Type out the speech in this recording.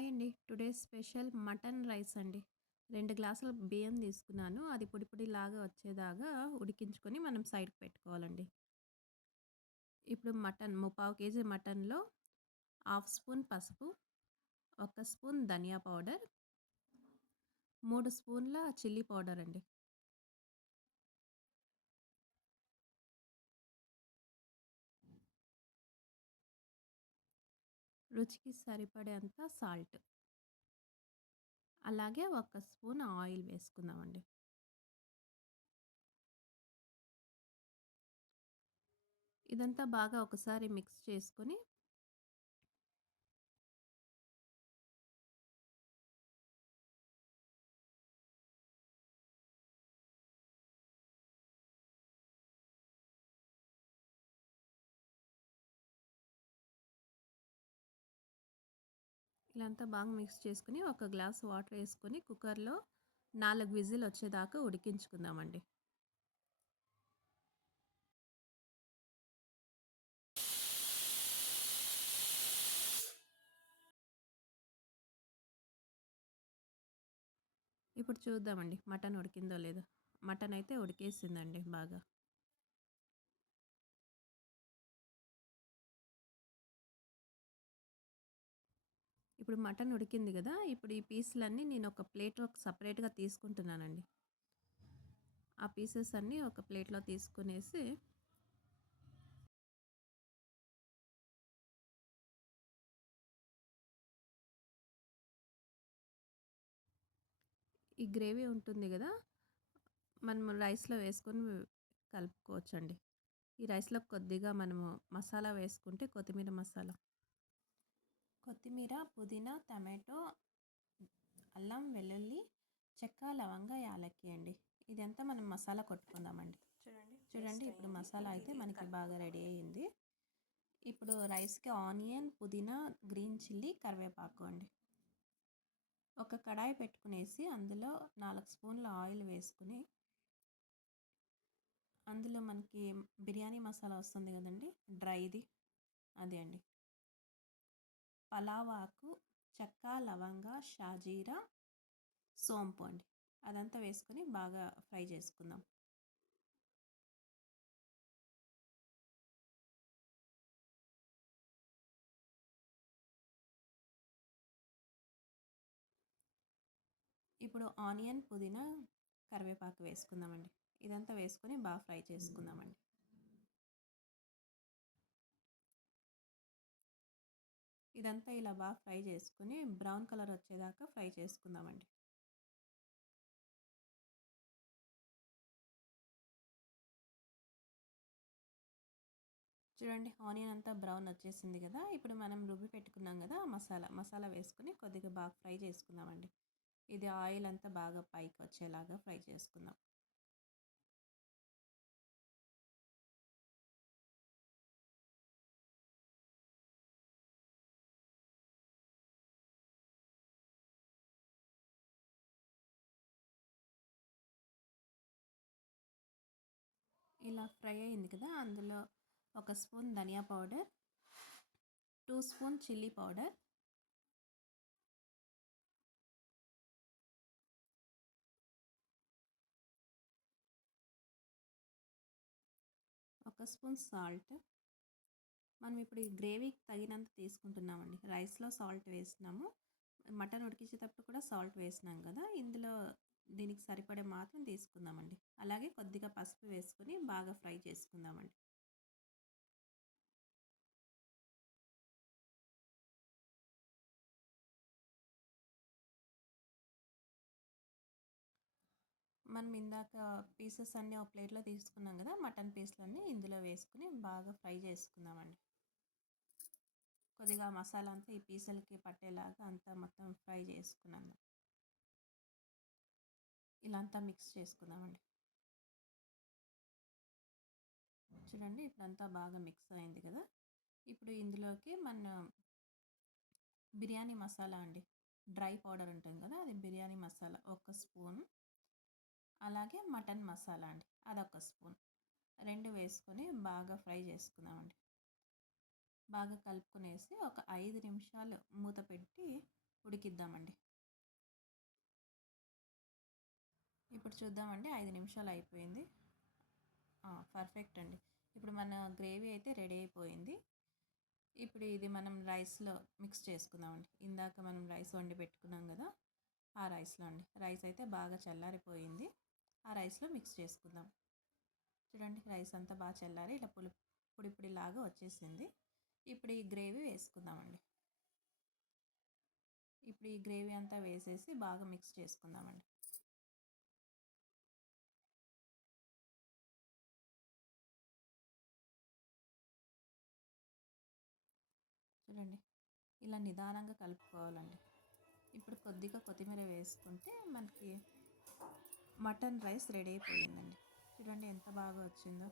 Hi అండి. Today special mutton rice అండి. 2 గ్లాసుల బియ్యం తీసుకున్నాను. అది పొడి పొడిలాగా వచ్చేదాకా ఉడికించుకొని మనం సైడ్‌కి పెట్టుకోవాలండి. ఇప్పుడు ముప్పావు కేజీ మటన్‌లో హాఫ్ స్పూన్ పసుపు, ఒక స్పూన్ ధనియా పౌడర్, 3 స్పూన్ల చిల్లీ పౌడర్ అండి. రుచికి సరిపడేంత సాల్ట్. అలాగే ఒక స్పూన్ ఆయిల్ వేసుకుందామండి. ఇదంతా బాగా ఒకసారి మిక్స్ చేసుకొని ఇలా అంతా బాగా మిక్స్ చేసుకొని ఒక గ్లాస్ వాటర్ వేసుకొని కుక్కర్‌లో 4 విజిల్ వచ్చేదాకా ఉడికించుకుందామండి. ఇప్పుడు చూద్దామండి మటన్ ఉడికిందో లేదో. మటన్ అయితే ఉడికేసిందండి బాగా. ఇప్పుడు మటన్ ఉడికింది గదా! ఇప్పుడు ఈ పీసులన్నీ నేను ఒక ప్లేట్‌లో సెపరేట్‌గా తీసుకుంటున్నానండి. ఆ పీసెస్ అన్నీ ఒక ప్లేట్‌లో తీసుకునేసి ఈ గ్రేవీ ఉంటుంది గదా! మనం రైస్‌లో వేసుకొని కలుపుకోవచ్చండి. ఈ రైస్‌లో కొద్దిగా మనము మసాలా వేసుకుంటే కొత్తిమీర మసాలా. కొత్తిమీర, పుదీనా, టమాటో, అల్లం, వెల్లుల్లి, చెక్క, లవంగ, యాలక్కి అండి. ఇదంతా మనం మసాలా కొట్టుకుందామండి. చూడండి ఇప్పుడు మసాలా అయితే మనకి బాగా రెడీ అయ్యింది. ఇప్పుడు రైస్‌కి ఆనియన్, పుదీనా, గ్రీన్ చిల్లీ, కరివేపాకు అండి. ఒక కడాయి పెట్టుకునేసి అందులో 4 స్పూన్ల ఆయిల్ వేసుకొని, అందులో మనకి బిర్యానీ మసాలా వస్తుంది కదండీ! డ్రైది అది అండి. పలావ్ ఆకు, చెక్క, లవంగ, షాజీరా, సోంపు అండి. అదంతా వేసుకొని బాగా ఫ్రై చేసుకుందాం. ఇప్పుడు ఆనియన్, పుదీనా, కరివేపాకు వేసుకుందామండి. ఇదంతా వేసుకొని బాగా ఫ్రై చేసుకుందామండి. ఇదంతా ఇలా బాగా ఫ్రై చేసుకొని బ్రౌన్ కలర్ వచ్చేదాకా ఫ్రై చేసుకుందామండి. చూడండి ఆనియన్ అంతా బ్రౌన్ వచ్చేసింది కదా! ఇప్పుడు మనం రుబ్బి పెట్టుకున్నాం కదా! మసాలా వేసుకొని కొద్దిగా బాగా ఫ్రై చేసుకుందామండి. ఇది ఆయిల్ అంతా బాగా పైకి వచ్చేలాగా ఫ్రై చేసుకుందాం. ఇలా ఫ్రై అయింది కదా! అందులో ఒక స్పూన్ ధనియా పౌడర్, 2 స్పూన్ చిల్లీ పౌడర్, ఒక స్పూన్ సాల్ట్. మనం ఇప్పుడు ఈ గ్రేవీకి తగినంత తీసుకుంటున్నామండి. రైస్‌లో సాల్ట్ వేసినాము. మటన్ ఉడికించేటప్పుడు కూడా సాల్ట్ వేసినాం కదా! ఇందులో దీనికి సరిపడే మాత్రం తీసుకుందామండి. అలాగే కొద్దిగా పసుపు వేసుకొని బాగా ఫ్రై చేసుకుందామండి. మనం ఇందాక పీసెస్ అన్నీ ఒక ప్లేట్‌లో తీసుకున్నాం కదా! మటన్ పీస్‌లన్నీ ఇందులో వేసుకొని బాగా ఫ్రై చేసుకుందామండి. కొద్దిగా మసాలా అంతా ఈ పీసులకి పట్టేలాగా అంతా మొత్తం ఫ్రై చేసుకున్నాను. ఇలా అంతా మిక్స్ చేసుకుందామండి. చూడండి ఇప్పుడంతా బాగా మిక్స్ అయింది కదా! ఇప్పుడు ఇందులోకి బిర్యానీ మసాలా అండి. డ్రై పౌడర్ ఉంటుంది కదా! అది బిర్యానీ మసాలా ఒక స్పూను. అలాగే మటన్ మసాలా అండి. అదొక స్పూన్. 2 వేసుకొని బాగా ఫ్రై చేసుకుందామండి. బాగా కలుపుకునేసి ఒక 5 నిమిషాలు మూత పెట్టి ఉడికిద్దామండి. ఇప్పుడు చూద్దామండి 5 నిమిషాలు అయిపోయింది. పర్ఫెక్ట్ అండి. ఇప్పుడు మన గ్రేవీ అయితే రెడీ అయిపోయింది. ఇప్పుడు ఇది మనం రైస్‌లో మిక్స్ చేసుకుందామండి. ఇందాక మనం రైస్ వండి పెట్టుకున్నాం గదా! ఆ రైస్‌లో అండి. రైస్ అయితే బాగా చల్లారిపోయింది. ఆ రైస్‌లో మిక్స్ చేసుకుందాం. చూడండి రైస్ అంతా బాగా చల్లారి ఇలా పొడి పొడిలాగా వచ్చేసింది. ఇప్పుడు ఈ గ్రేవీ వేసుకుందామండి. ఇప్పుడు ఈ గ్రేవీ అంతా వేసేసి బాగా మిక్స్ చేసుకుందామండి. చూడండి ఇలా నిదానంగా కలుపుకోవాలండి. ఇప్పుడు కొద్దిగా కొత్తిమీర వేసుకుంటే మనకి మటన్ రైస్ రెడీ అయిపోయిందండి. చూడండి ఎంత బాగా వచ్చిందో.